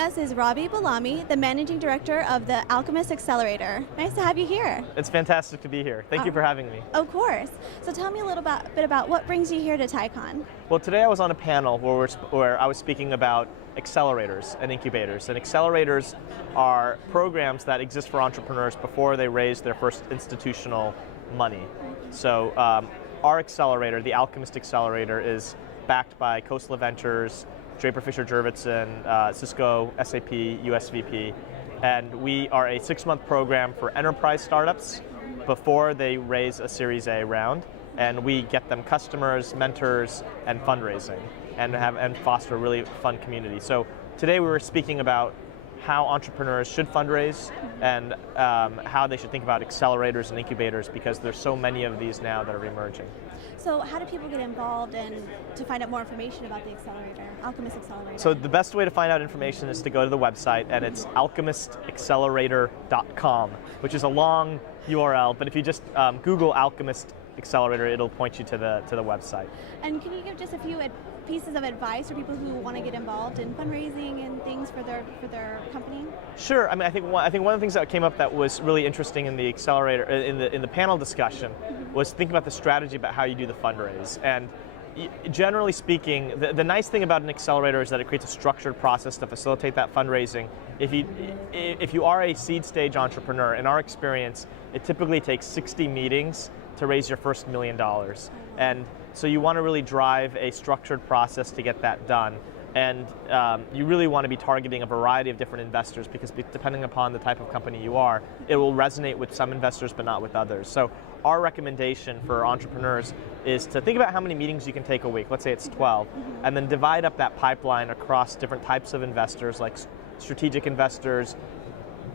us is Ravi Belani, the Managing Director of the Alchemist Accelerator. Nice to have you here. It's fantastic to be here. Thank you for having me. Of course. So tell me a little bit about what brings you here to TiCon. Well, today I was on a panel where I was speaking about accelerators and incubators. And accelerators are programs that exist for entrepreneurs before they raise their first institutional money. So our accelerator, the Alchemist Accelerator, is backed by Khosla Ventures, Draper Fisher Jurvetson, Cisco, SAP, USVP, and we are a 6-month program for enterprise startups before they raise a Series A round, and we get them customers, mentors, and fundraising, and foster a really fun community. So today we were speaking about how entrepreneurs should fundraise and how they should think about accelerators and incubators, because there's so many of these now that are emerging. So how do people get involved and to find out more information about the accelerator, Alchemist Accelerator? So the best way to find out information is to go to the website, and it's alchemistaccelerator.com, which is a long URL, but if you just Google Alchemist Accelerator, it'll point you to the website. And can you give just a few pieces of advice for people who want to get involved in fundraising and things for their company? Sure. I mean, I think one of the things that came up that was really interesting in the accelerator in the panel discussion was think about the strategy about how you do the fundraise. And generally speaking, the nice thing about an accelerator is that it creates a structured process to facilitate that fundraising. If you are a seed stage entrepreneur, in our experience, it typically takes 60 meetings to raise your first $1 million. And so you want to really drive a structured process to get that done. And you really want to be targeting a variety of different investors, because depending upon the type of company you are, it will resonate with some investors but not with others. So our recommendation for entrepreneurs is to think about how many meetings you can take a week. Let's say it's 12, and then divide up that pipeline across different types of investors, like strategic investors,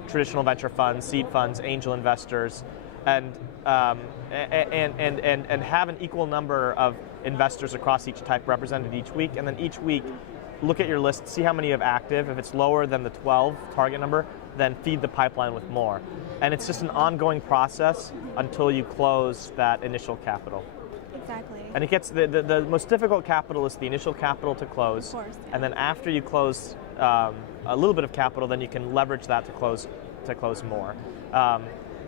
traditional venture funds, seed funds, angel investors, and have an equal number of investors across each type represented each week, and then each week look at your list, see how many you have active. If it's lower than the 12 target number, then feed the pipeline with more. And it's just an ongoing process until you close that initial capital. Exactly. And it gets the most difficult capital is the initial capital to close. Of course, yeah. And then after you close a little bit of capital, then you can leverage that to close more.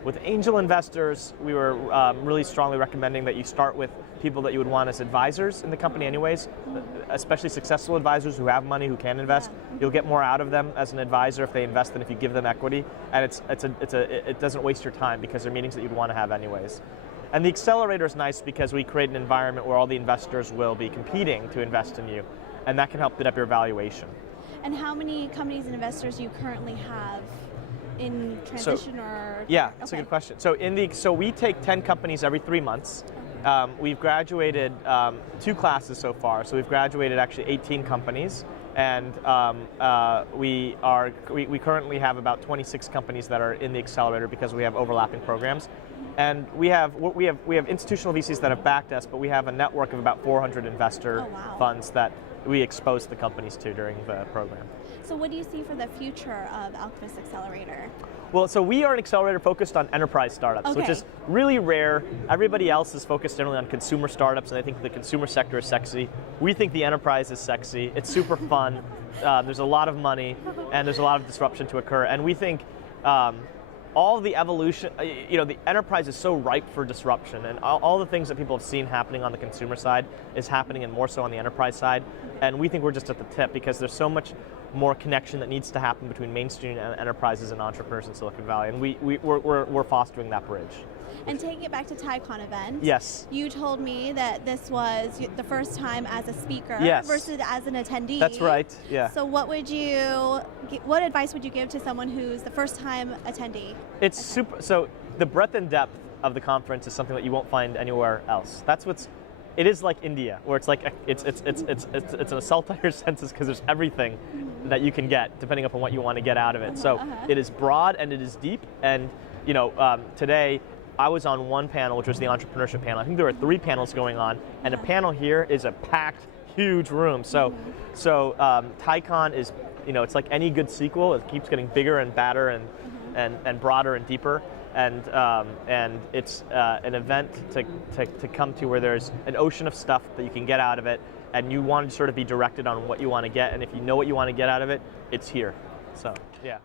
With angel investors, we were really strongly recommending that you start with people that you would want as advisors in the company anyways, especially successful advisors who have money, who can invest. Yeah. You'll get more out of them as an advisor if they invest than if you give them equity, and it doesn't waste your time because they're meetings that you'd want to have anyways. And the accelerator is nice because we create an environment where all the investors will be competing to invest in you, and that can help bid up your valuation. And how many companies and investors do you currently have in transition or? Yeah, that's a good question. So we take 10 companies every 3 months. We've graduated 2 classes so far. So we've graduated actually 18 companies, and we currently have about 26 companies that are in the accelerator because we have overlapping programs. And we have institutional VCs that have backed us, but we have a network of about 400 investor funds that we expose the companies to during the program. So what do you see for the future of Alchemist Accelerator? Well, so we are an accelerator focused on enterprise startups, which is really rare. Everybody else is focused generally on consumer startups, and I think the consumer sector is sexy. We think the enterprise is sexy. It's super fun. There's a lot of money, and there's a lot of disruption to occur. And we think all the evolution, the enterprise is so ripe for disruption, and all the things that people have seen happening on the consumer side is happening and more so on the enterprise side. And we think we're just at the tip because there's so much more connection that needs to happen between mainstream enterprises and entrepreneurs in Silicon Valley, and we're fostering that bridge. And taking it back to TiCon event, yes, you told me that this was the first time as a speaker versus as an attendee. That's right, yeah. So what advice would you give to someone who's the first time attendee? It's super, so the breadth and depth of the conference is something that you won't find anywhere else. It is like India, where it's like it's an assault on your senses because there's everything that you can get depending upon what you want to get out of it. So it is broad and it is deep. And today I was on one panel, which was the entrepreneurship panel. I think there were 3 panels going on, and a panel here is a packed, huge room. So TiCon is, it's like any good sequel. It keeps getting bigger and badder and broader and deeper. And it's an event to come to where there's an ocean of stuff that you can get out of it, and you want to sort of be directed on what you want to get, and if you know what you want to get out of it, it's here. So yeah.